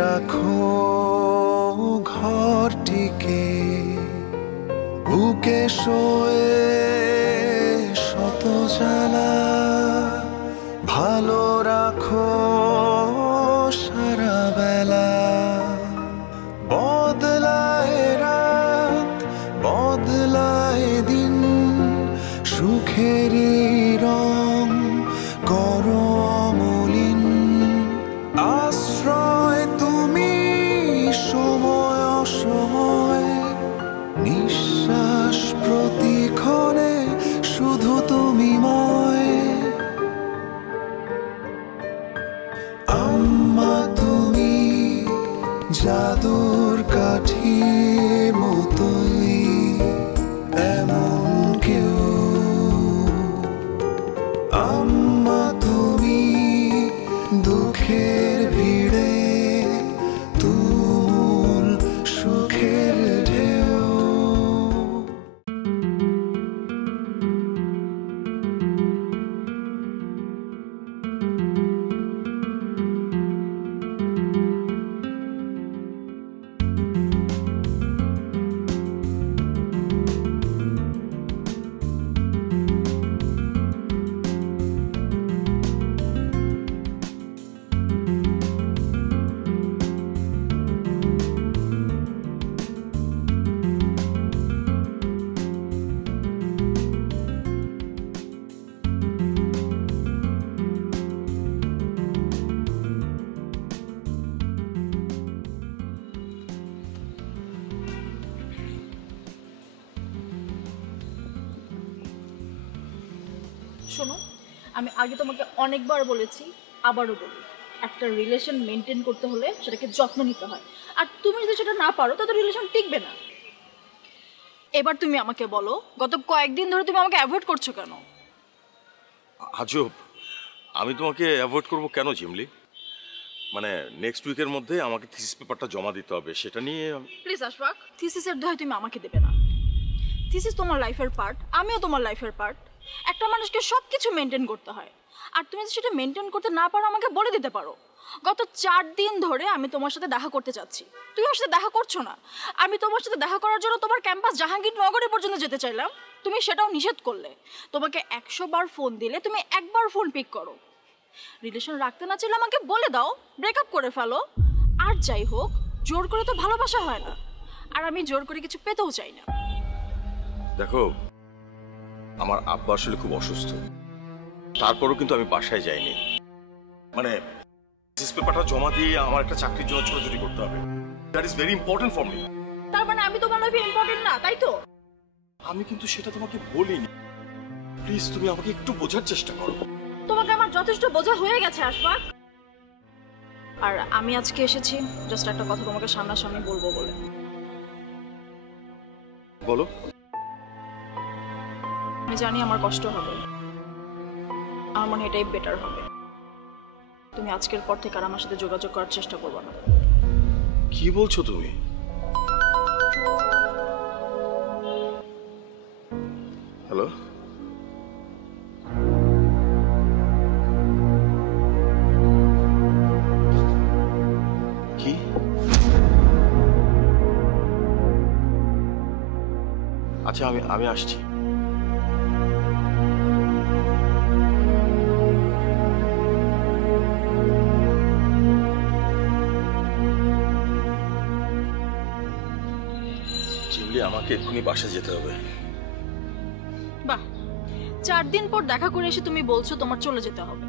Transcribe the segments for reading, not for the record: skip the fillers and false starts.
রাখো ঘরটিকে, বুকে শোয়ে শত জ্বালা, ভালো রাখো সারা বেলা। বদলায় রাত, বদলায় দিন, সুখেরই রং করো অমলিন। আশ্রয় তুমি সময় অসময়, নিঃশ্বাস প্রতিক্ষণে শুধু তুমিময়। আম্মা তুমি জাদুর কাঠির মতোই, এমন কেউ। আম্মা তুমি দুঃখের ভিড়ে তুমুল সুখের ঢেউ। শোনো, আমি আগে তোমাকে অনেকবার বলেছি, আবারও বলি, একটা রিলেশন মেনটেন করতে হলে সেটাকে যত্ন নিতে হয়। আর তুমি যদি সেটা না পারো তাহলে রিলেশন টিকবে না। এবার তুমি আমাকে বলো, গত কয়েকদিন ধরে তুমি আমাকে অ্যাভয়েড করছো কেন? আজব, আমি তোমাকে অ্যাভয়েড করব কেন জিমলি? মানে নেক্সট উইকের মধ্যে আমাকে থিসিস পেপারটা জমা দিতে হবে, সেটা নিয়ে। প্লিজ আশফাক, থিসিসের দোহাই তুমি আমাকে দেবে না। থিসিস তোমার লাইফের পার্ট, আমিও তোমার লাইফের পার্ট। একটা মানুষকে সব কিছু মেনটেন করতে হয়, আর তুমি যদি সেটা মেনটেন করতে না পারো আমাকে বলে দিতে পারো। গত 4 দিন ধরে আমি তোমার সাথে দেখা করতে চাচ্ছি, তুমি আমার সাথে দেখা করছো না। আমি তোমার সাথে দেখা করার জন্য তোমার ক্যাম্পাস জাহাঙ্গীরনগরে পর্যন্ত যেতে চাইলাম, তুমি সেটাও নিষেধ করলে। তোমাকে 100 বার ফোন দিলে তুমি একবার ফোন পিক করো। রিলেশন রাখতে না চাইলে আমাকে বলে দাও, ব্রেকআপ করে ফেলো। আর যাই হোক, জোর করে তো ভালোবাসা হয় না, আর আমি জোর করে কিছু পেতেও চাই না। দেখো, আমার আব্বা আসলে খুব অসুস্থ, তারপরও কিন্তু আমি বাসায় যাইনি। মানে থিসিস পেপারটা জমা দিয়ে আমার একটা চাকরির জন্য ছোটাছুটি করতে হবে। That is very important for me. তার মানে আমি তোমার লাইফে ইম্পর্টেন্ট না, তাই তো? আমি কিন্তু সেটা তোমাকে বলিনি। প্লিজ তুমি আমাকে একটু বোঝার চেষ্টা করো। তোমাকে আমার যথেষ্ট বোঝা হয়ে গেছে আশফাক। আর আমি আজকে এসেছি জাস্ট একটা কথা তোমাকে সামনাসামনি বলবো বলে। বলো। আমি জানি আমার কষ্ট হবে, আমার মনে এটাই বেটার হবে। তুমি আজকের পর থেকে আর আমার সাথে যোগাযোগ করার চেষ্টা করবে না। কি বলছো তুমি? হ্যালো, কি? আচ্ছা, আমি আসছি। আমাকে এক্ষুনি বাসায় যেতে হবে। বাহ, 4 দিন পর দেখা করে এসে তুমি বলছো তোমার চলে যেতে হবে।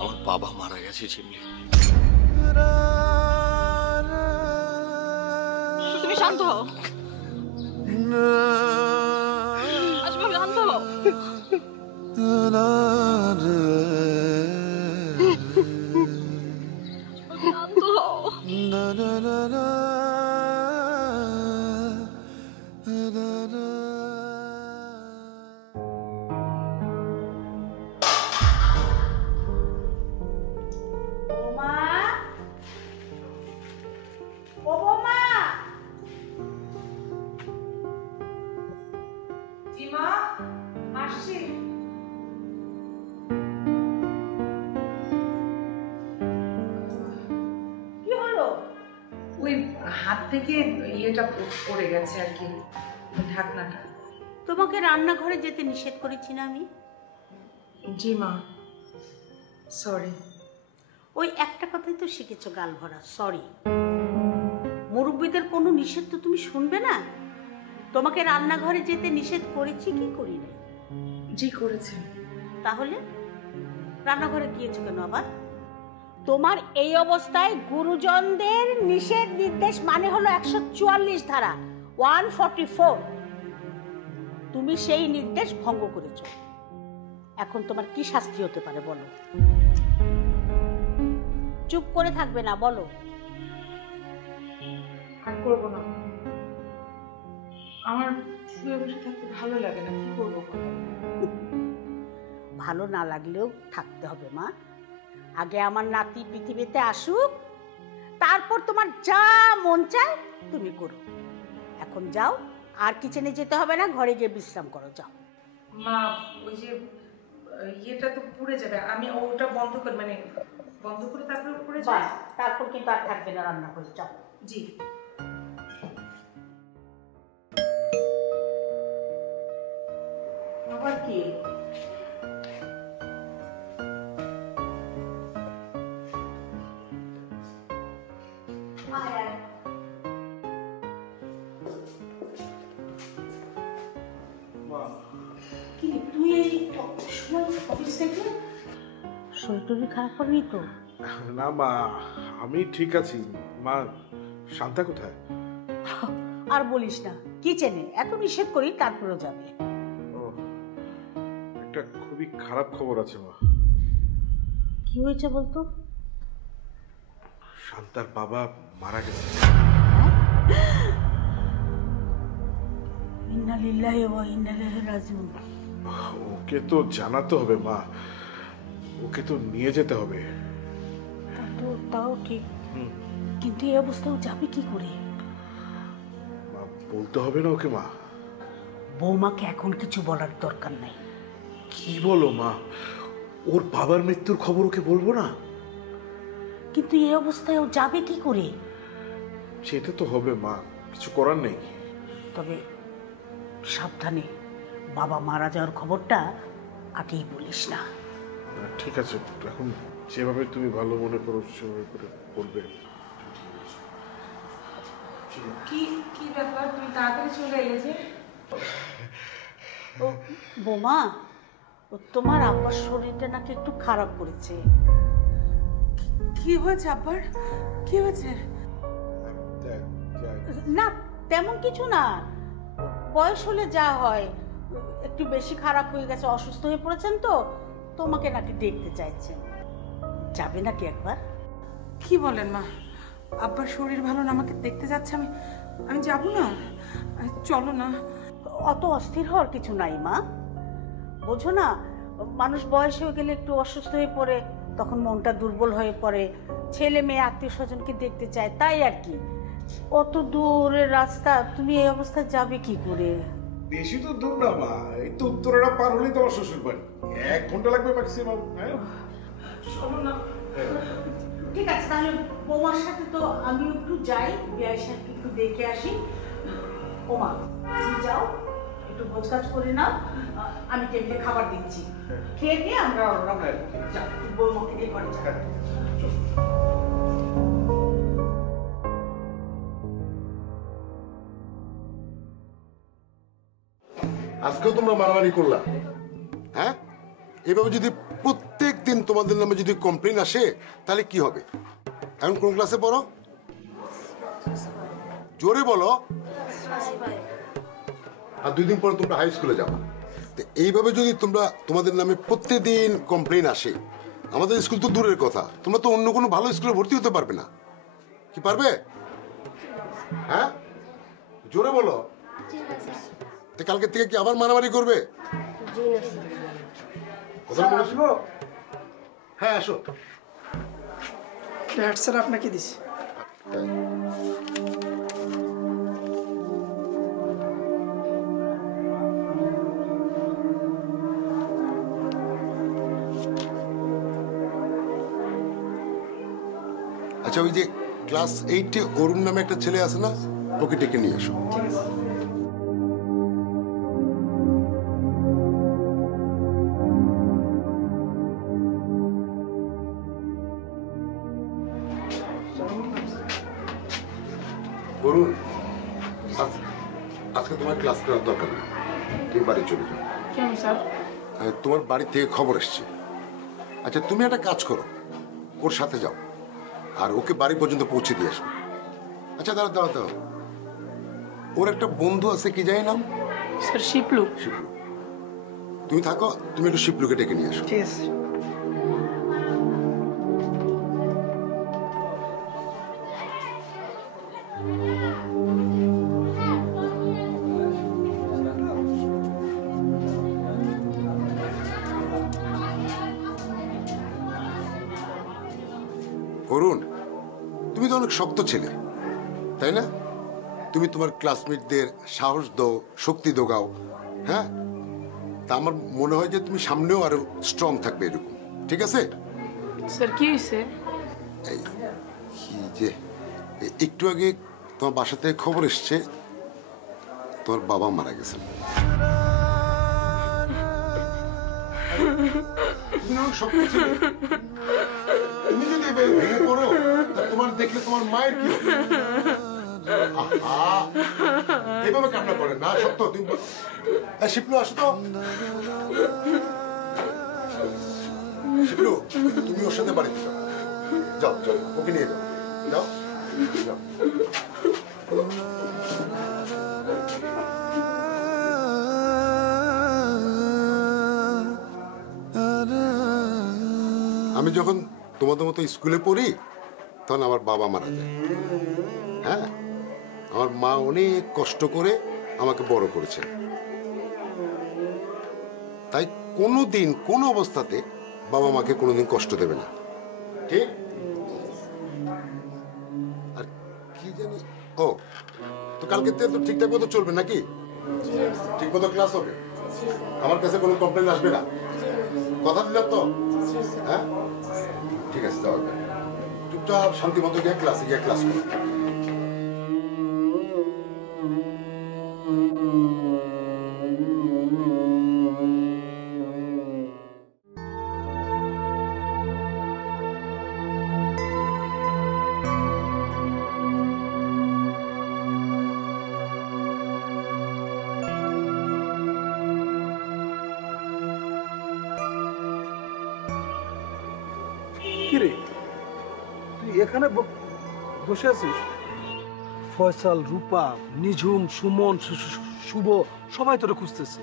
আমার বাবা মারা গেছে জিমলি। তুমি শান্ত হও, আশফাক শান্ত হও। শান্ত হও। জিমা আসছি। কি হলো? ওই হাত থেকে ইয়েটা পড়ে গেছে আর কি, ঢাকনাটা। তোমাকে রান্নাঘরে যেতে নিষেধ করেছি না আমি? জি মা, সরি। ওই একটা কথাই তো শিখেছো গাল ভরা, সরি। মুরব্বীদের কোনো নিষেধ তো তুমি শুনবে না? তোমাকে রান্নাঘরে যেতে নিষেধ করেছি কি করি না? জি করেছেন। তাহলে রান্নাঘরে গিয়েছো কেন আবার? তোমার এই অবস্থায় গুরুজনদের নিষেধ নির্দেশ মানে হলো 144 ধারা 144। তুমি সেই নির্দেশ ভঙ্গ করেছো। এখন তোমার কি শাস্তি হতে পারে বলো? চুপ করে থাকবে না, বলো। আর করবো না, আমার শুয়ে বসে থাকতে ভালো লাগে না, কি করবো? ভালো না লাগলেও থাকতে হবে মা। আগে আমার নাতি পৃথিবীতে আসুক, তারপর তোমার যা মন চায় তুমি করো। এখন যাও, আর কিচেনে যেতে হবে না, ঘরে গিয়ে বিশ্রাম করো, যাও। মা ওই যে ইয়েটা তো পুড়ে যাবে, আমি ওটা বন্ধ করে মানে বন্ধ করে তারপরে পুড়ে যাবে। তারপর কিন্তু আর থাকবে না রান্না করে, যাও। জি। আবার কি? কি তুই এই সময় অফিস থেকে? শরীর টরীর খারাপ করেনি তো? না মা, আমি ঠিক আছি। মা, শান্তা কোথায়? আর বলিস না, কিচেনে। এত নিষেধ করি তারপরেও যাবে। ও, একটা খুবই খারাপ খবর আছে মা। কি হয়েছে বলতো? শান্তার বাবা মারা গেছে। ইন্না লিল্লাহি ওয়া ইন্না ইলাইহি রাজিউন। ওকে তো জানাতে হবে মা, ওকে তো নিয়ে যেতে হবে। তাও ঠিক, কিন্তু এই অবস্থাও যাবে কি করে? মা, বলতে হবে না ওকে? মা, বৌমাকে এখন কিছু বলার দরকার নাই। কি বলো মা? ওর বাবার মৃত্যুর খবর ওকে বলবো না? কিন্তু এই অবস্থায় ও যাবে কি করে? সেটা তো হবে মা, কিছু করার নেই। তবে সাবধানে, বাবা মারা যাওয়ার খবরটা আগেই বলিস না। ঠিক আছে, এখন যেভাবে তুমি ভালো মনে করো সেভাবে করে বলবে। কি কি ব্যাপার, তুমি তাড়াতাড়ি চলে এলে যে? ও বোমা, তোমার আব্বার শরীরটা নাকি একটু খারাপ করেছে। কি হয়েছে আব্বার? কি হয়েছে? না তেমন কিছু না, বয়স হলে যা হয়, একটু বেশি খারাপ হয়ে গেছে, অসুস্থ হয়ে পড়েছেন তো, তোমাকে নাকি দেখতে চাইছেন। যাবে নাকি একবার? কি বলেন মা, আব্বার শরীর ভালো না, আমাকে দেখতে যাচ্ছে, আমি যাব না? চলো না। অত অস্থির হওয়ার কিছু নাই মা, বোঝো না, মানুষ বয়স হয়ে গেলে একটু অসুস্থ হয়ে পড়ে, তখন মনটা দুর্বল হয়ে পড়ে, ছেলে মেয়ে আত্মীয় স্বজনকে দেখতে চায়, তাই আর কি। অত দূরের রাস্তা, তুমি এই অবস্থায় যাবে কি করে? বেশি তো দূর না মা, এই তো উত্তরাটা পার হলেই তো আমার শ্বশুর বাড়ি। 1 ঘন্টা লাগবে ম্যাক্সিমাম। হ্যাঁ চলো না। ঠিক আছে, তাহলে বৌমার সাথে তো আমি একটু যাই, বিআই সাহেবকে একটু দেখে আসি। ওমা তুমি যাও, একটু ভোজ কাজ করে নাও, আমি টেবিলে খাবার দিচ্ছি, খেয়ে দিয়ে আমরা বৌমাকে দিয়ে ঘরে যাই। আজকেও তোমরা মারামারি করলা? হ্যাঁ, এভাবে যদি প্রত্যেক দিন তোমাদের নামে যদি কমপ্লেন আসে তাহলে কি হবে? এখন কোন ক্লাসে পড়ো? জোরে বলো। আর 2 দিন পরে তোমরা হাই স্কুলে যাবো। তো এইভাবে যদি তোমাদের নামে প্রত্যেকদিন কমপ্লেন আসে, আমাদের স্কুল তো দূরের কথা, তোমরা তো অন্য কোনো ভালো স্কুলে ভর্তি হতে পারবে না। কি পারবে? হ্যাঁ, জোরে বলো। কালকে থেকে কি আবার মারামারি করবে? হ্যাঁ আসো। স্যার আপনাকে দিছি। আচ্ছা, ওই যে ক্লাস 8-এ অরুণ নামে একটা ছেলে আছে না, ওকে ডেকে নিয়ে আসো। অরুণ, আজকে তোমার ক্লাস করার দরকার নেই, তুমি বাড়ি চলে যাও। কেন স্যার? তোমার বাড়ি থেকে খবর এসছে। আচ্ছা, তুমি একটা কাজ করো, ওর সাথে যাও আর ওকে বাড়ি পর্যন্ত পৌঁছে দিয়ে আসবে। আচ্ছা, দাঁড়াও দাঁড়াও দাঁড়াও, ওর একটা বন্ধু আছে, কি জানি নাম? স্যার শিপলু। শিবলু। তুমি থাকো, তুমি একটু শিবলুকে ডেকে নিয়ে আসো। ঠিক আছে। অরুণ, তুমি তো অনেক শক্ত ছেলে, তাই না? তুমি তোমার ক্লাসমেটদের সাহস দাও, শক্তি দোগাও, হ্যাঁ? তা আমার মনে হয় যে তুমি সামনেও আরো স্ট্রং থাকবে এরকম, ঠিক আছে? স্যার কি হয়েছে? এই কি যে একটু আগে তোমার বাসা থেকে খবর এসছে তোমার বাবা মারা গেছেন। তুমি যদি এভাবে ভেঙে পড়ো, তা তোমার দেখলে তোমার মায়ের কি হবে? এভাবে কান্না করে না, সত্য। তুমি শিপলু, আসো তো। শিপলু, তুমি ওর সাথে বাড়িতে যাও, যাও যাও, ওকে নিয়ে যাও, যাও যাও। আমি যখন তোমাদের মতো স্কুলে পড়ি তখন আমার বাবা মারা যায়। হ্যাঁ, আমার মা অনেক কষ্ট করে আমাকে বড় করেছেন, তাই কোনোদিন কোনো অবস্থাতে বাবা মাকে কোনোদিন কষ্ট দেবে না, ঠিক? আর কি জানি, ও তো কালকে তো ঠিকঠাক মতো চলবে নাকি? ঠিক মতো ক্লাস হবে? আমার কাছে কোনো কমপ্লেন আসবে না? কথা দিলাম তো? হ্যাঁ, ঠিক আছে, যাও, চুপচাপ শান্তি মতো গিয়ে ক্লাসে গিয়ে ক্লাস করো। কিরে, তুই এখানে বসে আছিস? ফয়সাল, রূপা, নিঝুম, সুমন, শুভ সবাই তোরে খুঁজতেছে।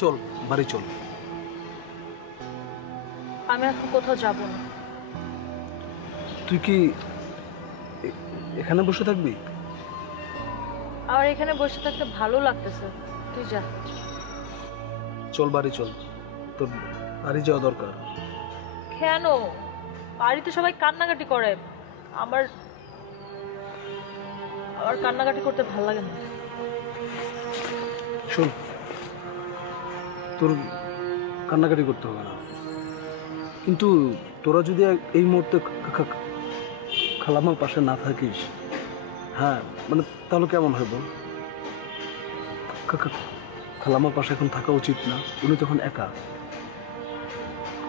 চল বাড়ি চল। আমি এখন কোথাও যাব না। তুই কি এখানে বসে থাকবি? আর এখানে বসে থাকতে ভালো লাগতেছে, তুই যা। চল বাড়ি চল, তোর বাড়ি যাওয়া দরকার। কেন? বাড়িতে সবাই কান্নাকাটি করে, আমার কান্নাকাটি করতে ভালো লাগে না। শোন, তোর কান্নাকাটি করতে হবে না, কিন্তু তোরা যদি এই মুহূর্তে খালাম্মার পাশে না থাকিস, হ্যাঁ মানে তাহলে কেমন হয় বল? খালাম্মার পাশে এখন থাকা উচিত না, উনি তখন একা।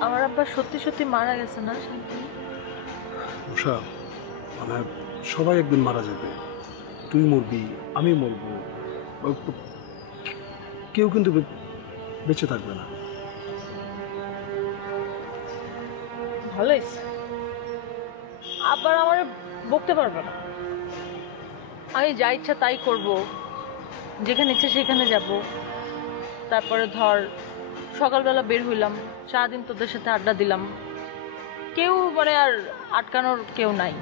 আমার আব্বা সত্যি সত্যি মারা গেছে না শান্তি? উষা, মানে সবাই একদিন মারা যাবে, তুই মরবি, আমি মরবো, কেউ কিন্তু বেঁচে থাকবে না। ভালোই, আবার আমার বকতে পারবে না। আমি যা ইচ্ছা তাই করব, যেখানে ইচ্ছা সেখানে যাব। তারপরে ধর সকালবেলা বের হইলাম, সারাদিন তোদের সাথে আড্ডা দিলাম, কেউ মানে আর আটকানোর কেউ নাই।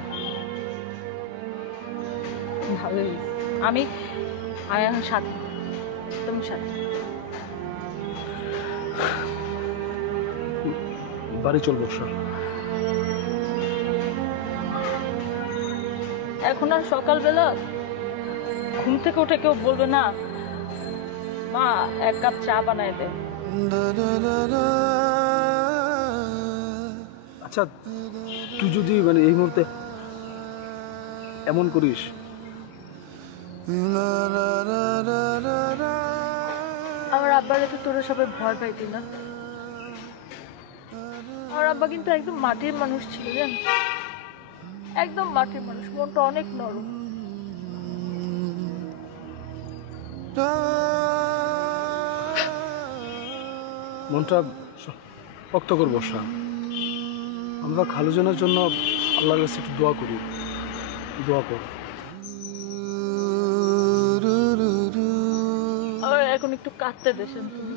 ভালোই, আমি এখন সাথে, তুমি সাথে। বাড়ি চল বসা। এখন আর সকালবেলা ঘুম থেকে উঠে কেউ বলবে না মা এক কাপ চা বানায় দে। আচ্ছা, তুই যদি মানে এই মুহূর্তে এমন করিস? আমার আব্বারে তো তোরা সবাই ভয় পাইতি না। আমার আব্বা কিন্তু একদম মাটির মানুষ ছিল, জান, একদম মাটির মানুষ, মনটা অনেক নরম। মনটা শক্ত কর বর্ষা। আমরা খালুজনের জন্য আল্লাহর কাছে একটু দোয়া করি। দোয়া কর। এখন একটু কাঁদতে দেশেন তুমি।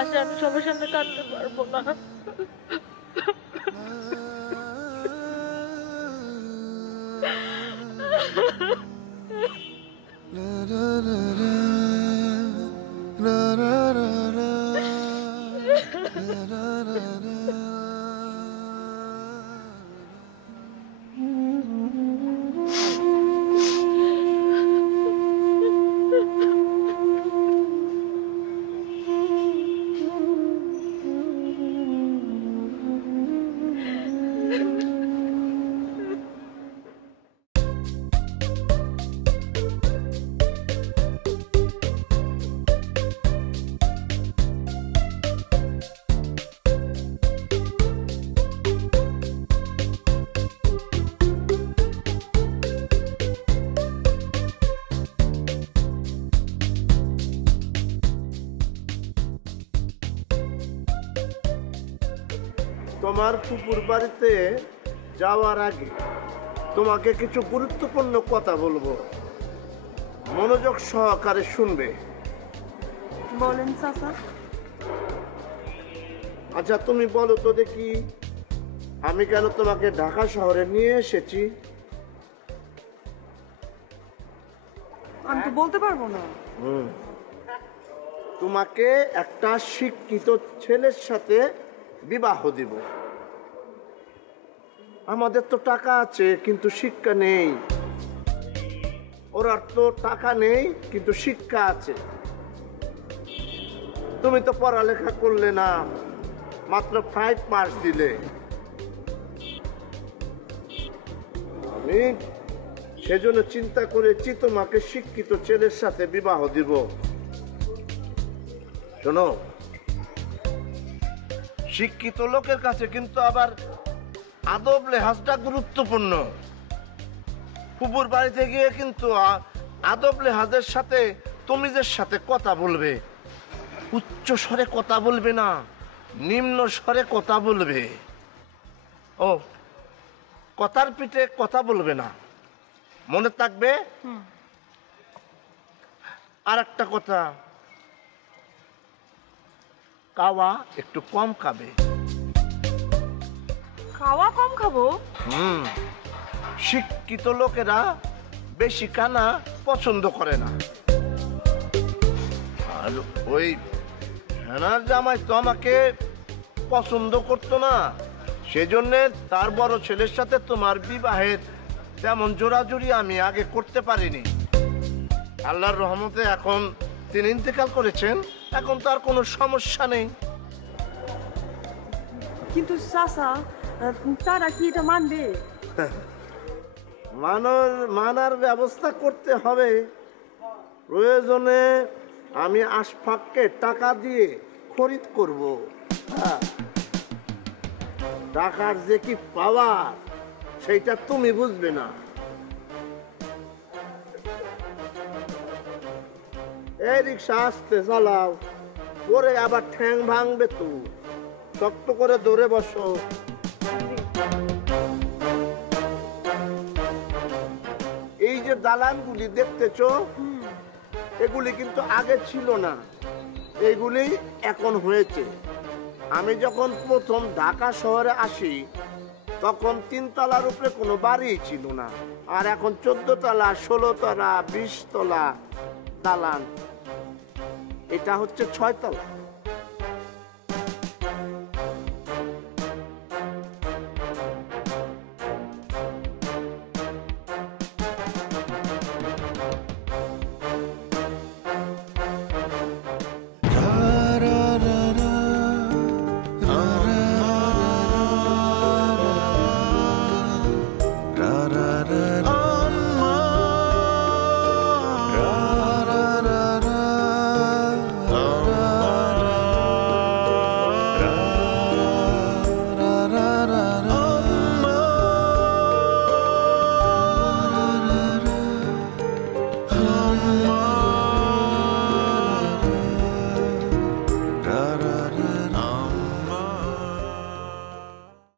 আচ্ছা, আমি সবার সামনে কাঁদতে পারবো না। তোমার ফুপুর বাড়িতে যাওয়ার আগে তোমাকে কিছু গুরুত্বপূর্ণ কথা বলবো, মনোযোগ সহকারে শুনবে। বলেন চাচা। আচ্ছা, তুমি বলো তো দেখি, আমি কেন তোমাকে ঢাকা শহরে নিয়ে এসেছি? আমি তো বলতে পারবো না। তোমাকে একটা শিক্ষিত ছেলের সাথে বিবাহ দিব। আমাদের তো টাকা আছে কিন্তু শিক্ষা নেই, ওরা তো টাকা নেই কিন্তু শিক্ষা আছে। তুমি তো পড়ালেখা করলে না, মাত্র 5 মার্কস দিলে। আমি সেজন্য চিন্তা করেছি তোমাকে শিক্ষিত ছেলের সাথে বিবাহ দিব। শোনো, শিক্ষিত লোকের কাছে কিন্তু আবার আদব লেহাজটা গুরুত্বপূর্ণ। ফুপুর বাড়িতে গিয়ে কিন্তু আদব লেহাজের সাথে তমিজের সাথে কথা বলবে। উচ্চ স্বরে কথা বলবে না, নিম্ন স্বরে কথা বলবে। ও, কথার পিঠে কথা বলবে না, মনে থাকবে। আর একটা কথা, খাওয়া একটু কম খাবে। খাওয়া কম খাবো? শিক্ষিত লোকেরা বেশি কানা পছন্দ করে না। আর ওই হেনার জামাই তো আমাকে পছন্দ করতো না, সেজন্য তার বড় ছেলের সাথে তোমার বিবাহের তেমন জোরাজুরি আমি আগে করতে পারিনি। আল্লাহর রহমতে এখন তিনি ইন্তেকাল করেছেন, এখন তার কোনো সমস্যা নেই। কিন্তু চাচা, তারা কি এটা মানবে? মানার ব্যবস্থা করতে হবে। প্রয়োজনে আমি আশফাককে টাকা দিয়ে খরিদ করব। টাকার যে কি পাওয়ার সেইটা তুমি বুঝবে না। এই রিক্সা আস্তে চালাও, পরে আবার ঠ্যাং ভাঙবে তো, শক্ত করে ধরে বসো। এই যে দালানগুলি দেখতেছ, এগুলি কিন্তু আগে ছিল না, এইগুলি এখন হয়েছে। আমি যখন প্রথম ঢাকা শহরে আসি তখন 3 তলার উপরে কোনো বাড়ি ছিল না, আর এখন 14 তলা, 16 তলা, 20 তলা দালান। এটা হচ্ছে 6 তলা।